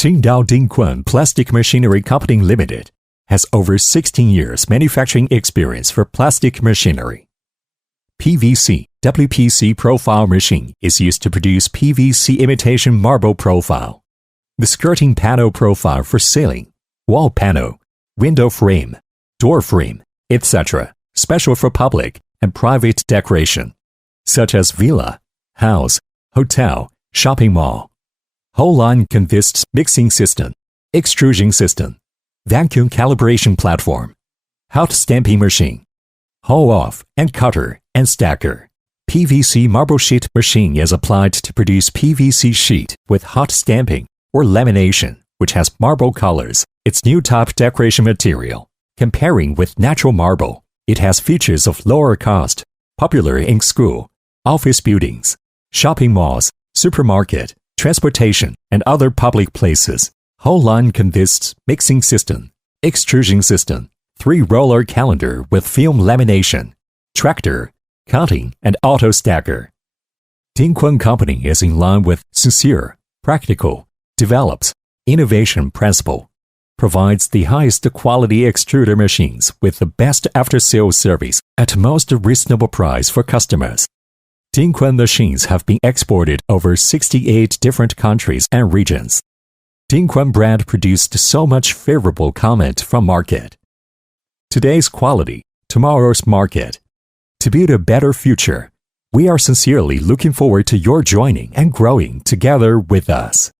Qingdao Dingkun Plastic Machinery Company Limited has over 16 years manufacturing experience for plastic machinery. PVC WPC profile machine is used to produce PVC imitation marble profile. The skirting panel profile for ceiling, wall panel, window frame, door frame, etc. special for public and private decoration, such as villa, house, hotel, shopping mall. Whole line consists mixing system, extrusion system, vacuum calibration platform, hot stamping machine, hole off and cutter and stacker. PVC marble sheet machine is applied to produce PVC sheet with hot stamping or lamination, which has marble colors. Its new top decoration material. Comparing with natural marble, it has features of lower cost, popular in school, office buildings, shopping malls, supermarket, transportation, and other public places. Whole line consists mixing system, extrusion system, 3-roller calendar with film lamination, tractor, cutting, and auto stacker. Dingkun Company is in line with sincere, practical, develops, innovation principle, provides the highest quality extruder machines with the best after-sales service at most reasonable price for customers. Dingkun machines have been exported over 68 different countries and regions. Dingkun brand produced so much favorable comment from market. Today's quality, tomorrow's market. To build a better future, we are sincerely looking forward to your joining and growing together with us.